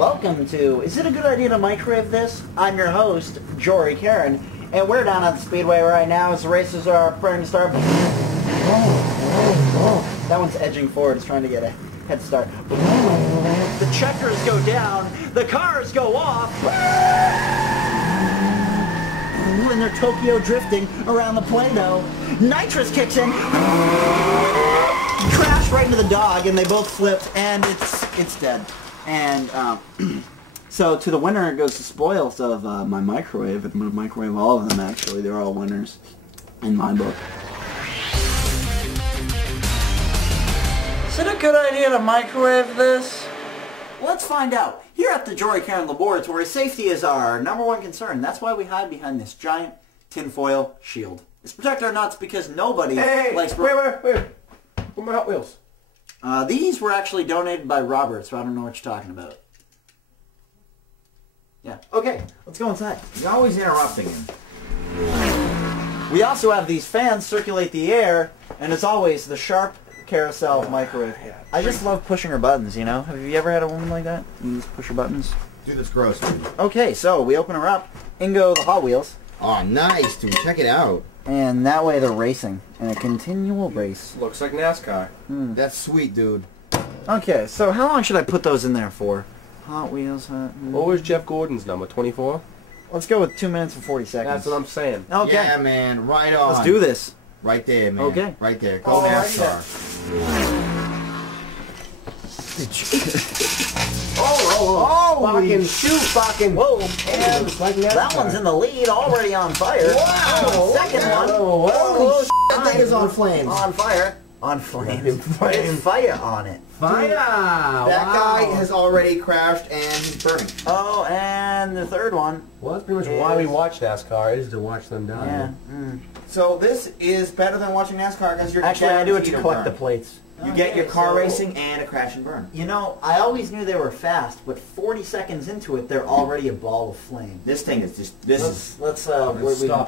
Welcome to Is It a Good Idea to Microwave This? I'm your host, Jory Karen, and we're down at the Speedway right now as the races are preparing to start. That one's edging forward, it's trying to get a head start. The checkers go down, the cars go off, and they're Tokyo drifting around the Play-Doh. Nitrous kicks in, crash right into the dog, and they both flipped, and it's dead. And so to the winner goes the spoils of my microwave. I'm going to microwave all of them, actually. They're all winners in my book. Is it a good idea to microwave this? Let's find out. Here at the Jory Karen Laboratory, safety is our #1 concern. That's why we hide behind this giant tinfoil shield. It's to protect our nuts because nobody likes... Wait. Where are my Hot Wheels? These were actually donated by Robert, so I don't know what you're talking about. Yeah. Okay, let's go inside. You're always interrupting him. We also have these fans circulate the air, and as always, the sharp carousel microwave. I just love pushing her buttons, you know? Have you ever had a woman like that? You just push her buttons? Dude, that's gross, dude. Okay, so we open her up. In go the Hot Wheels. Oh, nice, dude. Check it out. And that way they're racing. In a continual race. Looks like NASCAR. That's sweet, dude. Okay, so how long should I put those in there for? Hot Wheels, What was Jeff Gordon's number? 24? Let's go with 2 minutes and 40 seconds. That's what I'm saying. Okay. Yeah, man. Right on. Let's do this. Right there, man. Okay. Right there. Go NASCAR. Fucking shoot, fucking. Whoa. And That one's in the lead, already on fire. Wow. Second one. Holy shit, that thing is on flames. On fire. On flames. It's fire on it. Fire! That guy has already crashed and he's burning. Oh, and the third one. Well, that's pretty much why we watch NASCAR, is to watch them die. Yeah. So this is better than watching NASCAR because you're Actually, I do it to guaranteed collect the burn. plates. You get your Okay, car so- racing and a crash and burn. You know, I always knew they were fast, but 40 seconds into it, they're already a ball of flame. This thing is just, Let's stop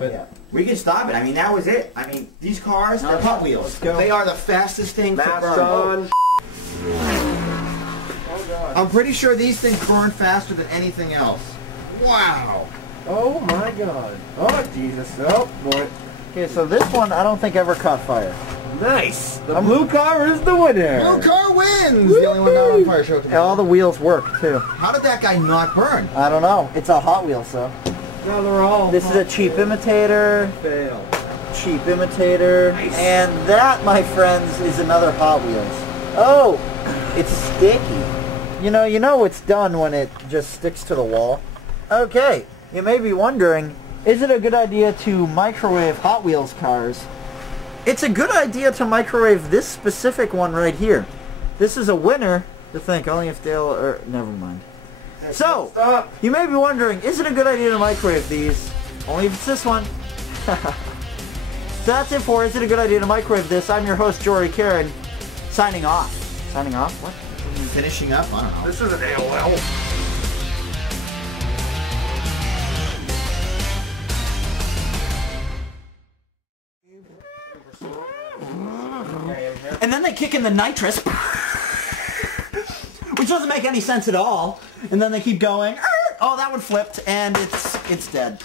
it. Yeah. we can stop it. I mean, that was it. I mean, these cars, they're Okay, Hot Wheels. let's go. They are the fastest thing to Mask burn. on. I'm pretty sure these things burn faster than anything else. Wow. Oh my god. Oh Jesus. Oh boy. Okay, so this one I don't think ever caught fire. Nice. The blue car is the winner. Blue car wins! The only one not on fire. Show it to me. And all the wheels work too. How did that guy not burn? I don't know. It's a Hot Wheels, so. Now they're all. This is a cheap imitator. fail. Cheap imitator. Nice. And that, my friends, is another Hot Wheels. Oh, it's sticky. You know it's done when it just sticks to the wall. Okay, you may be wondering, is it a good idea to microwave Hot Wheels cars? It's a good idea to microwave this specific one right here. This is a winner. To think, only if Dale, never mind. So, Stop. you may be wondering, is it a good idea to microwave these? Only if it's this one. So that's it for Is It a Good Idea to Microwave This? I'm your host, Jory Karen, signing off. Signing off? What? Finishing up? I don't know. This is an AOL. And then they kick in the nitrous, which doesn't make any sense at all. And then they keep going. Oh, that one flipped, and it's dead.